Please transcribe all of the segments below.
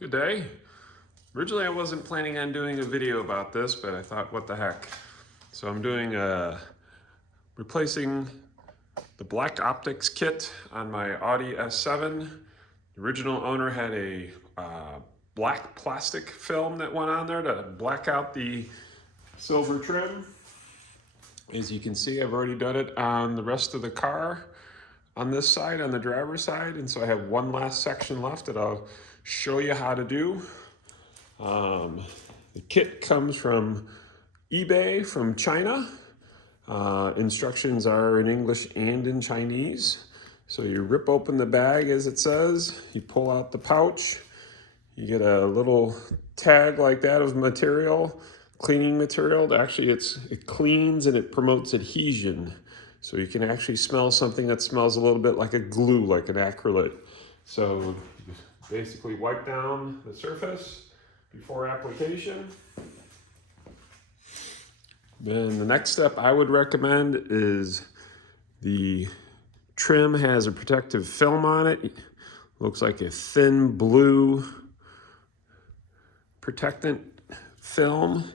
Good day. Originally I wasn't planning on doing a video about this, but I thought, what the heck. So I'm doing replacing the black optics kit on my Audi S7. The original owner had a black plastic film that went on there to black out the silver trim. As you can see, I've already done it on the rest of the car on this side, on the driver's side, and so I have one last section left that I'll show you how to do. The kit comes from eBay from China. Instructions are in English and in Chinese. So you rip open the bag as it says, you pull out the pouch, you get a little tag like that of material, cleaning material. Actually, it cleans and it promotes adhesion. So you can actually smell something that smells a little bit like a glue, like an acrylate. So you basically wipe down the surface before application. Then the next step I would recommend is the trim has a protective film on it. Looks like a thin blue protectant film.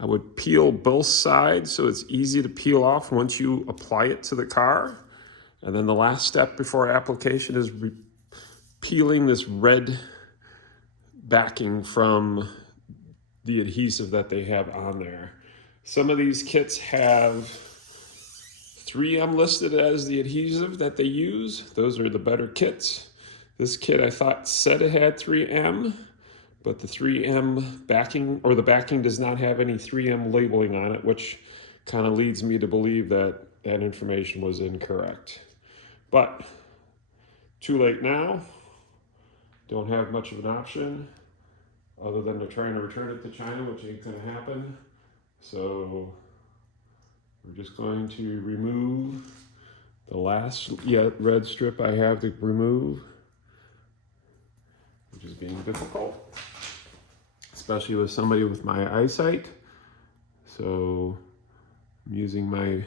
I would peel both sides so it's easy to peel off once you apply it to the car. And then the last step before application is peeling this red backing from the adhesive that they have on there. Some of these kits have 3M listed as the adhesive that they use. Those are the better kits. This kit I thought said it had 3M, but the 3M backing, or the backing does not have any 3M labeling on it, which kind of leads me to believe that that information was incorrect. But too late now. Don't have much of an option other than to trying to return it to China, which ain't gonna happen. So we're just going to remove the last red strip I have to remove, which is being difficult, especially with somebody with my eyesight. So I'm using my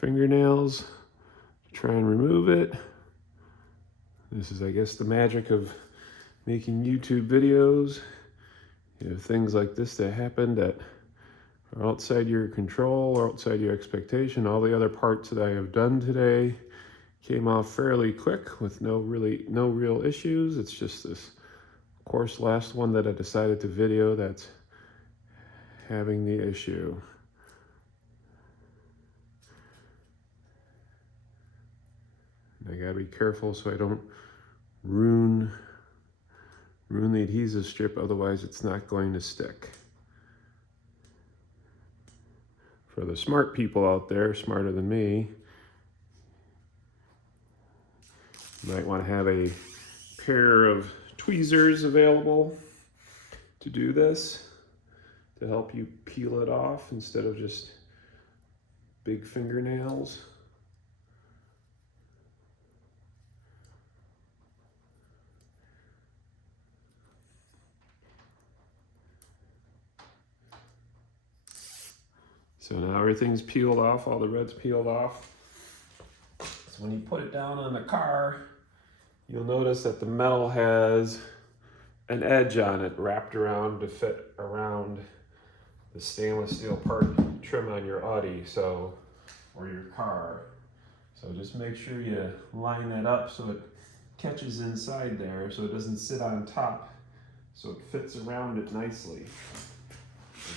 fingernails to try and remove it. This is, I guess, the magic of making YouTube videos. You have things like this that happen that are outside your control or outside your expectation. All the other parts that I have done today came off fairly quick with no real issues. It's just this, of course, last one that I decided to video that's having the issue. And I gotta be careful so I don't ruin the adhesive strip, otherwise it's not going to stick. For the smart people out there, smarter than me, you might want to have a pair of tweezers available to do this, to help you peel it off instead of just big fingernails. So now everything's peeled off, all the red's peeled off. So when you put it down on the car, you'll notice that the metal has an edge on it wrapped around to fit around the stainless steel part trim on your Audi, or your car. So just make sure you line that up so it catches inside there, so it doesn't sit on top, so it fits around it nicely.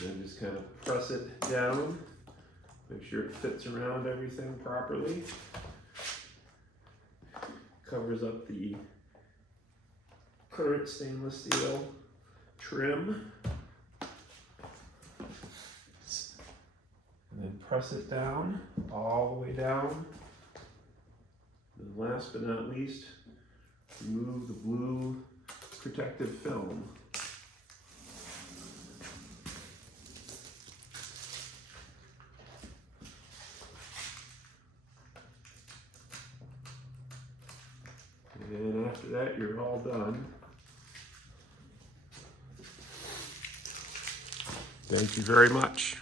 And then just kind of press it down, make sure it fits around everything properly. Covers up the current stainless steel trim. And then press it down, all the way down. And last but not least, remove the blue protective film. And after that, you're all done. Thank you very much.